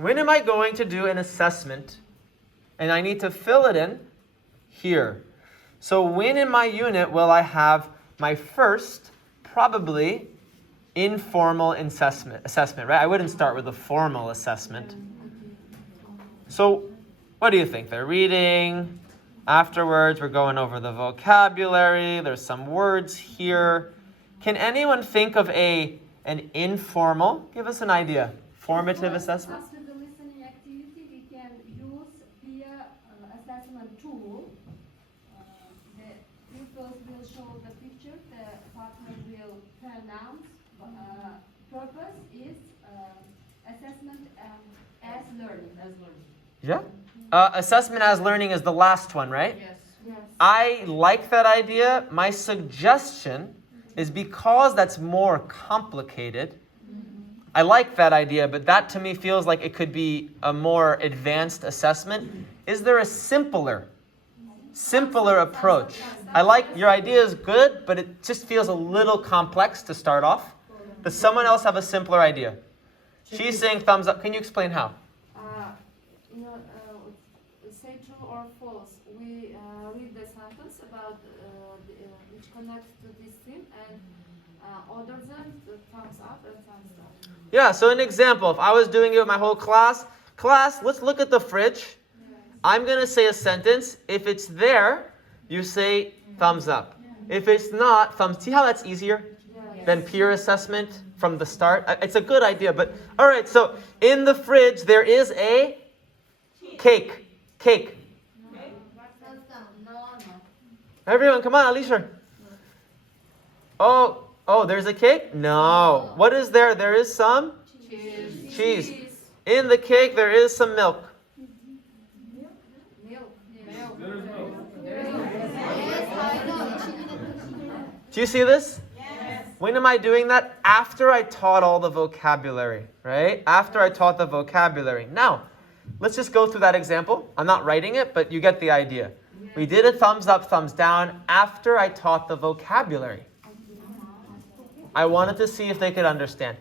When am I going to do an assessment? And I need to fill it in here. So when in my unit will I have my first, probably, informal assessment, right? I wouldn't start with a formal assessment. So what do you think? They're reading. Afterwards, we're going over the vocabulary. There's some words here. Can anyone think of an informal? Give us an idea. Formative assessment. After the listening activity, we can use peer assessment tool. The pupils will show the picture, the partner will pronounce. Purpose is assessment as learning. Yeah. Assessment as learning is the last one, right? Yes. Yes. I like that idea. My suggestion is because that's more complicated. I like that idea, but that to me feels like it could be a more advanced assessment. Is there a simpler approach? I like your idea is good, but it just feels a little complex to start off. Does someone else have a simpler idea? She's saying thumbs up. Can you explain how? Say true or false. We read the sentence about which connects to this theme and order them to thumbs up and thumbs down. Yeah, so an example, if I was doing it with my whole class, let's look at the fridge. I'm going to say a sentence. If it's there, you say thumbs up. If it's not, thumbs. See how that's easier than peer assessment from the start? It's a good idea, but all right, so in the fridge, there is a cake. Cake. Everyone, come on, Alicia. Oh, there's a cake? No. What is there? There is some cheese. In the cake, there is some milk. Do you see this? Yes. When am I doing that? After I taught all the vocabulary, right? After I taught the vocabulary. Now, let's just go through that example. I'm not writing it, but you get the idea. We did a thumbs up, thumbs down after I taught the vocabulary. I wanted to see if they could understand.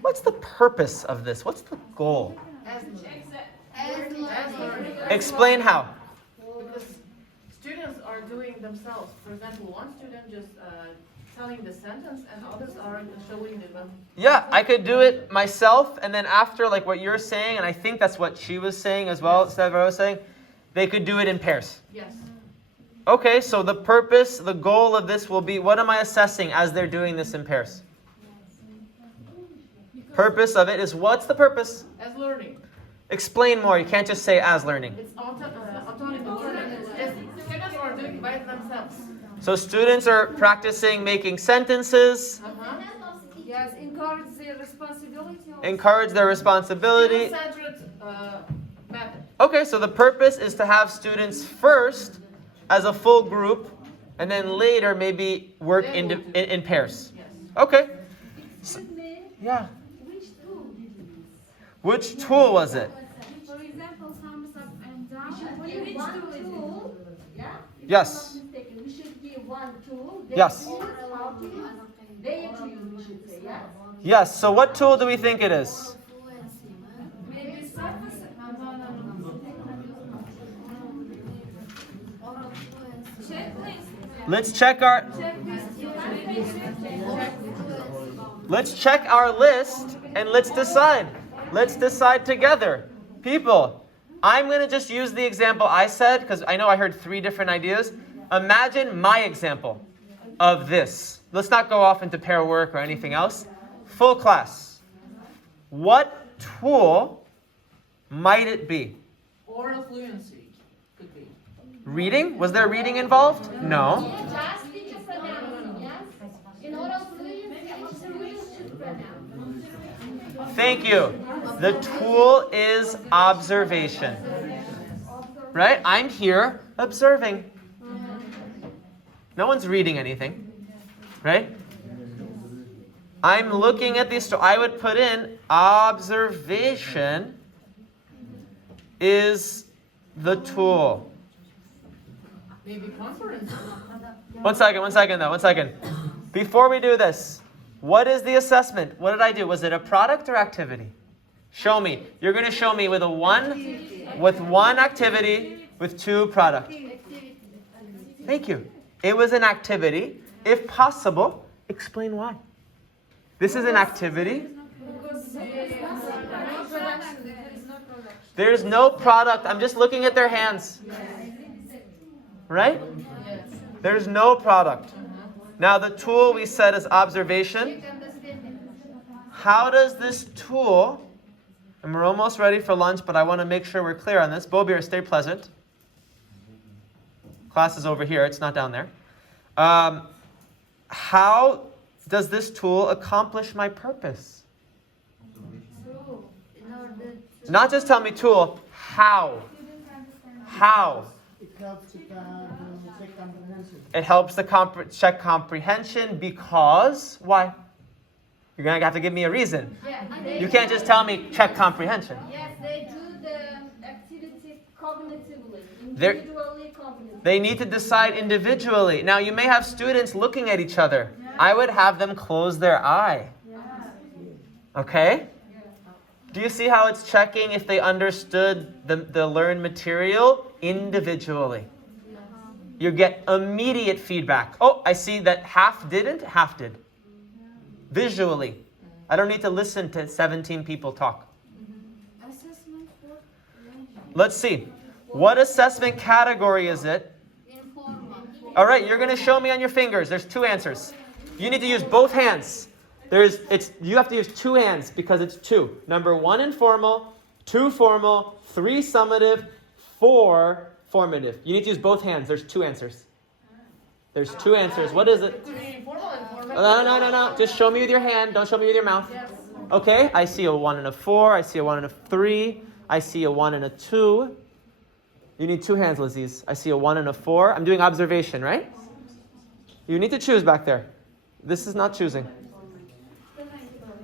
What's the purpose of this? What's the goal? Explain how. Because students are doing themselves. For example, one student just telling the sentence and others are showing them. Yeah, I could do it myself, and then after, like what you're saying, and I think that's what she was saying as well, Severo was saying, they could do it in pairs. Yes. Okay, so the purpose, the goal of this will be, what am I assessing as they're doing this in pairs? Purpose of it is, what's the purpose? As learning. Explain more. You can't just say as learning. It's autonomous learning. Students are doing by themselves. So students are practicing making sentences, Yes, encourage their responsibility. encourage their responsibility. Student-centered method. Okay, so the purpose is to have students first as a full group, and then later maybe work in pairs. Yes. Okay. Excuse me, Yeah. which tool did you use? Which tool was it? For example, thumbs up and down. Which tool? Yeah? If Yes. I'm not mistaken, we should give one tool. Yes. How to use. They to use, we should say, yeah? Yes, so what tool do we think it is? Maybe surface. Let's check our list and let's decide. Let's decide together. People, I'm going to just use the example I said because I know I heard 3 different ideas. Imagine my example of this. Let's not go off into pair work or anything else. Full class. What tool might it be? Oral fluency could be. Reading? Was there reading involved? No. Just teach you pronouncing, yes? In oral fluency, each tool should pronounce. Thank you. The tool is observation. Right? I'm here observing. No one's reading anything. Right? I'm looking at these. So I would put in observation is the tool. Maybe conference. One second. Before we do this, what is the assessment? What did I do? Was it a product or activity? Show me. You're going to show me with one activity with two product. Thank you. It was an activity. If possible, explain why. This is an activity. There's no product. I'm just looking at their hands. Right? There's no product. Now the tool we said is observation. How does this tool, and we're almost ready for lunch, but I want to make sure we're clear on this. Bobir, stay pleasant. Class is over here. It's not down there. How does this tool accomplish my purpose? Not just tell me tool. How? How? It helps to check comprehension. It helps to check comprehension because why? You're going to have to give me a reason. You can't just tell me check comprehension. Yes, they do the activity cognitively, They're- individually cognitively. They need to decide individually. Now, you may have students looking at each other. I would have them close their eye. Okay? Do you see how it's checking if they understood the learned material individually? You get immediate feedback. Oh, I see that half didn't, half did. Visually. I don't need to listen to 17 people talk. Assessment for learning. Let's see. What assessment category is it? Informal. All right, you're going to show me on your fingers. There's two answers. You need to use both hands. You have to use two hands because it's two. Number 1, informal. 2, formal. 3, summative. 4, formative. You need to use both hands. There's two answers. There's two answers. What is it? Could be informal and formal. No. Just show me with your hand. Don't show me with your mouth. Yes. Okay, I see a 1 and a 4. I see a 1 and a 3. I see a 1 and a 2. You need two hands, Lizzie's. I see a 1 and a 4. I'm doing observation, right? You need to choose back there. This is not choosing.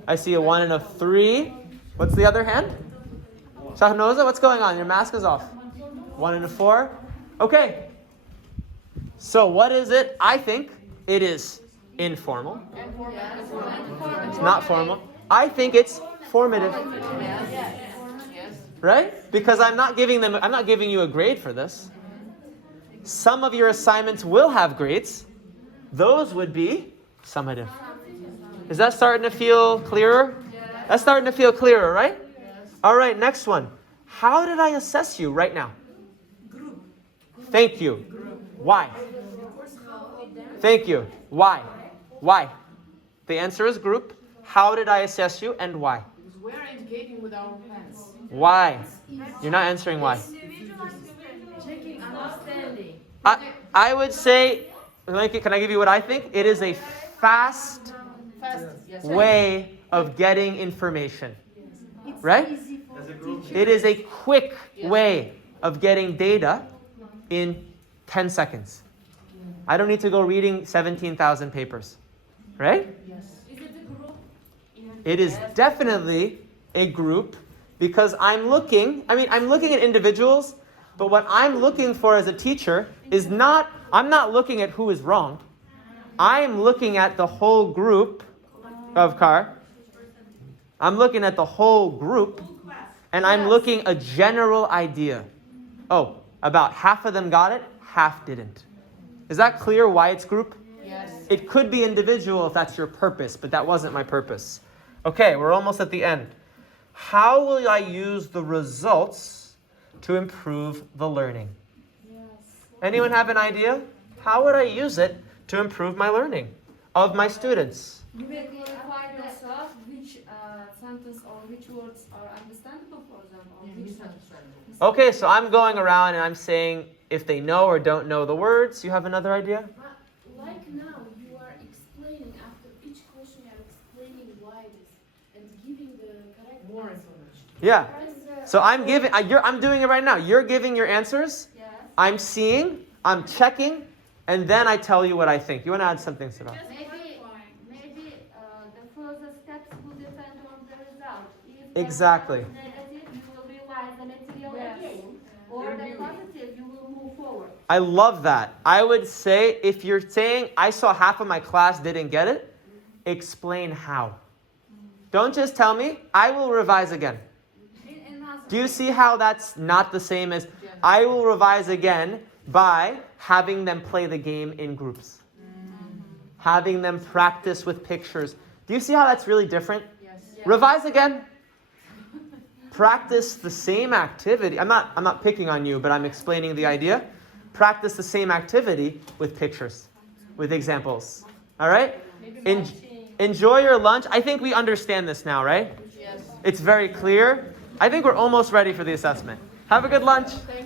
I see a 1 and a 3. What's the other hand? Shahnoza, what's going on? Your mask is off. 1 and a 4. Okay. So what is it? I think it is informal. It's not formal. I think it's formative. Right? Because I'm not giving you a grade for this. Some of your assignments will have grades. Those would be summative. Is that starting to feel clearer? That's starting to feel clearer, right? All right, next one. How did I assess you right now? Thank you. Why? Thank you. Why? Why? The answer is group. How did I assess you and why? Because we're indicating with our hands. Why? You're not answering why. Checking understanding. I would say, can I give you what I think? It is a fast Yes. way of getting information. Right? It is a quick way of getting data in 10 seconds. I don't need to go reading 17,000 papers. Right? Is it a group? It is definitely a group because I'm looking at individuals, but what I'm looking for as a teacher is I'm not looking at who is wrong. I'm looking at the whole group of car. I'm looking at the whole group and I'm looking a general idea. Oh, about half of them got it, half didn't. Is that clear why it's group? Yes. It could be individual if that's your purpose, but that wasn't my purpose. Okay, we're almost at the end. How will I use the results to improve the learning? Anyone have an idea? How would I use it to improve my learning of my students? You will clarify yourself which sentence or which words are understandable for them or which sentence. Okay, so I'm going around and I'm saying if they know or don't know the words. You have another idea? Like now, you are explaining after each question, you are explaining why this and giving the correct More answer. information. Yeah. So I'm doing it right now. You're giving your answers. Yes. I'm seeing, I'm checking, and then I tell you what I think. You want to add something, Sabah? Maybe the further steps will depend on the result. If Exactly. the result is negative, you will revise the material again. Or the positive, you will move forward. I love that. I would say if you're saying, I saw half of my class didn't get it, explain how. Don't just tell me, I will revise again. Do you see how that's not the same as I will revise again by having them play the game in groups? Having them practice with pictures. Do you see how that's really different? Yes. Revise again. Practice the same activity. I'm not picking on you, but I'm explaining the idea. Practice the same activity with pictures, with examples. All right? Enjoy your lunch. I think we understand this now, right? Yes. It's very clear. I think we're almost ready for the assessment. Have a good lunch. Thank